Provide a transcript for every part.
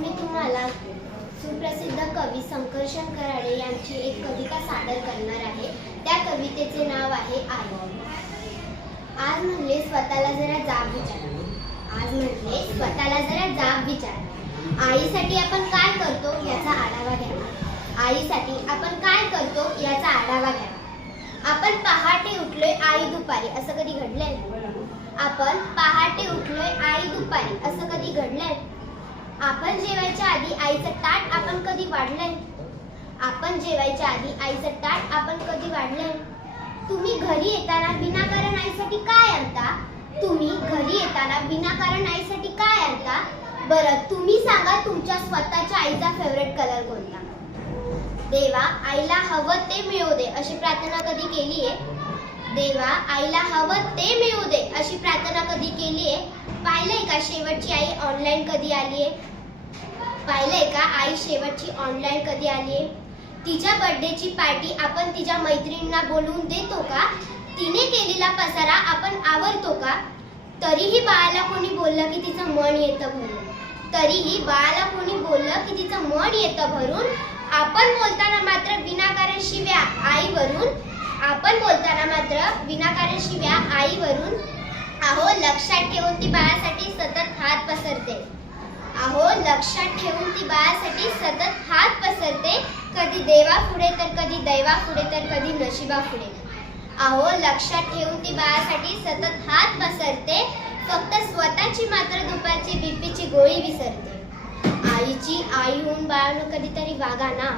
मी तुम्हाला सुप्रसिद्ध कवी संकर्षण कराडे यांची एक कविता सादर करणार आहे. त्या कवितेचे नाव आहे आई. आज म्हणले स्वतःला जरा जाब विचार. आज म्हणले स्वतःला जरा जाब विचार. आईसाठी आपण काय करतो याचा आढावा घ्यावा आईसाठी आपण काय करतो याचा आढावा घ्यावा आपण पहाटे उठलोय आई दुपारी. असं कधी घडलंय? आपण पहाटे उठलोय आई दुपारी. असं कधी घडलंय? आपण जेवायच्या आधी आईचं ताट आपण कधी वाढलंय? आपण जेवायच्या आधी आईचं ताट आपण कधी वाढलंय? तुम्ही घरी येताना विनाकारण आईसाठी काय आणता? तुम्ही घरी येताना विनाकारण आईसाठी काय आणता? बरं तुम्ही सांगा तुमच्या स्वतःच्या आईचा फेवरेट कलर कोणता? देवा आईला हवं ते मिळू दे अशी प्रार्थना कधी केली आहे देवा आईला हवं ते मिळू दे अशी प्रार्थना कधी केली आहे पाहिलंय का शेवटची आई ऑनलाईन कधी आली आहे पाहिलंय का? आई शेवटची ऑनलाईन कधी आली आहे तिच्या बर्थडेची पार्टी आपण तिच्या मैत्रिणींना बोलवून देतो का? तिने केलेला पसारा आपण आवरतो का? तरीही बाळाला कोणी बोललं की तिचं मन येतं भरून. तरीही बाळाला कोणी बोललं की तिचं मन येतं भरून. आपण बोलताना मात्र विनाकारण शिव्या आईवरून. आपण बोलताना मात्र विनाकारण शिव्या आईवरून. अहो लक्षात ठेवून ती हात पसरते. अहो लक्षात ठेवून ती बाळासाठी सतत हात पसरते. कधी देवा पुढे तर कधी दैवा पुढे तर कधी नशिबा पुढे. अहो लक्षात ठेवून ती बाळासाठी सतत हात पसरते. फक्त स्वतःची मात्र दुपारची बीपीची गोळी विसरते. आईची आई होऊन बाळानं कधीतरी वागा ना.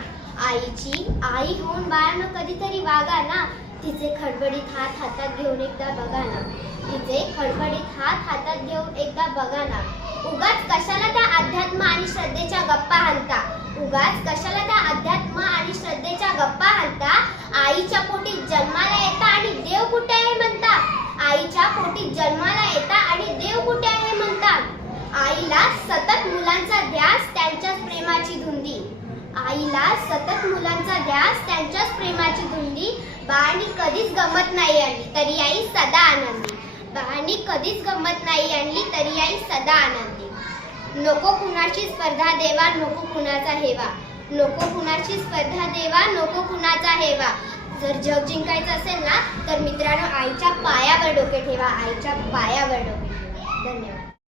आईची आई होऊन बाळानं कधीतरी वागा ना. तिचे खडबडीत हात हातात घेऊन एकदा बघा ना. तिचे खडबडीत हात हातात घेऊन एक एकदा बघा ना. उगाच कशाला त्या अध्यात्म आणि श्रद्धेच्या गप्पा हलता? उगाच कशाला त्या अध्यात्म आणि श्रद्धेच्या गप्पा हलता? आईच्या पोटी जन्माला येता आणि देव कुठे आहे म्हणता? आईच्या पोटी जन्माला येता आणि देव कुठे आहे म्हणता? आईला सतत मुलांचा ध्यास त्यांच्याच प्रेमाची धुंदी. आईला सतत मुलांचा ध्यास त्यांच्याच प्रेमाची धुंदी. बाळांनी कधीच गमत नाही आली तरी आई सदा आनंदी. आणि कधीच गंमत नाही आणली तरी आई सदा आनंदी. नको कुणाची स्पर्धा देवा नको कुणाचा हेवा. नको कुणाची स्पर्धा देवा नको कुणाचा हेवा. जर जग जिंकायचं असेल ना तर मित्रांनो आईच्या पायावर डोके ठेवा आईच्या पायावर डोके ठेवा. धन्यवाद.